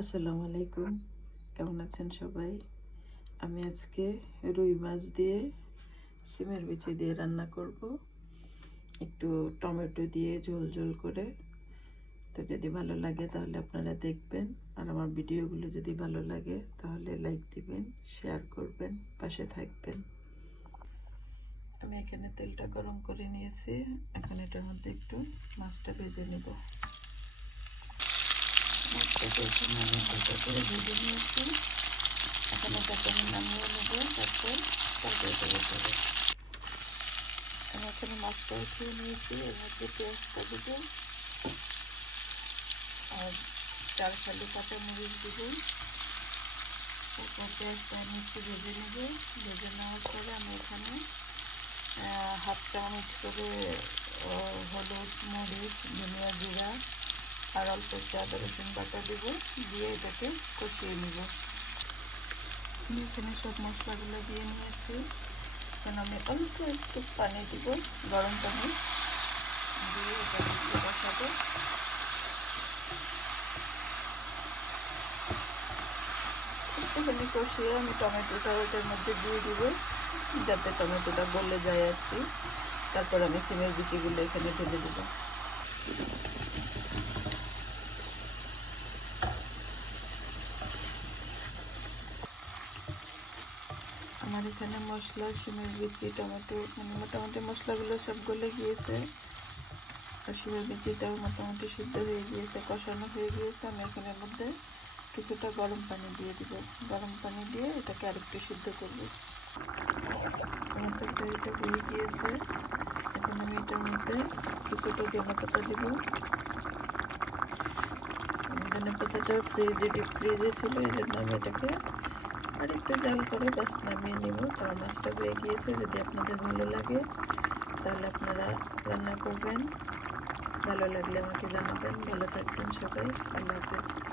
আসসালামু আলাইকুম। কেমন আছেন সবাই? আমি আজকে রুই মাছ দিয়ে সিমের বিচি দিয়ে রান্না করব। একটু টমেটো দিয়ে ঝোল ঝোল করে। তো যদি ভালো লাগে তাহলে আপনারা দেখবেন। আর আমার ভিডিওগুলো যদি ভালো লাগে তাহলে লাইক দিবেন, শেয়ার করবেন, পাশে থাকবেন। আমি এখানে তেলটা গরম করে নিয়েছি। এখন এটার মধ্যে একটু মাছটা ভেজে নেব। আমি হালকা করে ভেজে নিয়েছি এখন এটাকে আমি নেব তারপর বসাবো আমি এখানে মাছটা উঠিয়ে নিয়েছি এর মধ্যে পেঁয়াজটা দেবো আর চার খালি কাঁচা তারপর পেঁয়াজটা আমি একটু ভেজে নেব ভেজে নেওয়ার পরে আমি এখানে হাফ চামচ করে হলুদ, মরিচ, ধনিয়া জিরা আর অল্প একটু রসুন বাটা দেব, দিয়ে এটাকে কষিয়ে নেব। এখানে সব মশলাগুলো দিয়ে নিয়েছি। এখন আমি অল্প একটু পানি দিব, গরম পানি। দিয়ে এটাকে বসাবো একটুখানি কষিয়ে আমি টমেটোটা ওটার মধ্যে দিয়ে দিব, যাতে টমেটোটা গলে যায় আর কি। তারপর আমি সিমের বিচিগুলো এখানে ঢেলে দেবো। আমার এখানে মশলা সিমের বিচি, টমেটো মানে মোটামুটি মশলাগুলো সব গলে গিয়েছে। আর সিমের বিচিটাও মোটামুটি সিদ্ধ হয়ে গিয়েছে, কষানো হয়ে গিয়েছে। আমি এখানের মধ্যে কিছুটা গরম পানি দিয়ে দিব। গরম পানি দিয়ে এটাকে আরেকটু সিদ্ধ করব। আমার তরকারিটা গিয়েছে। এখন আমি এটার মধ্যে কিছুটা ধনে পাতা দিব। ধনে পাতাটা ফ্রিজে ডিপ ফ্রিজে ছিল, এই জন্য আমি এটাকে আর একটু জাল করে বাস নামিয়ে নিব। তার মাছটা হয়ে গিয়েছে, যদি আপনাদের ভালো লাগে, তাহলে আপনারা রান্না করবেন। ভালো লাগলে আমাকে জানাবেন। ভালো থাকবেন সবাই। আল্লাহ হাফেজ।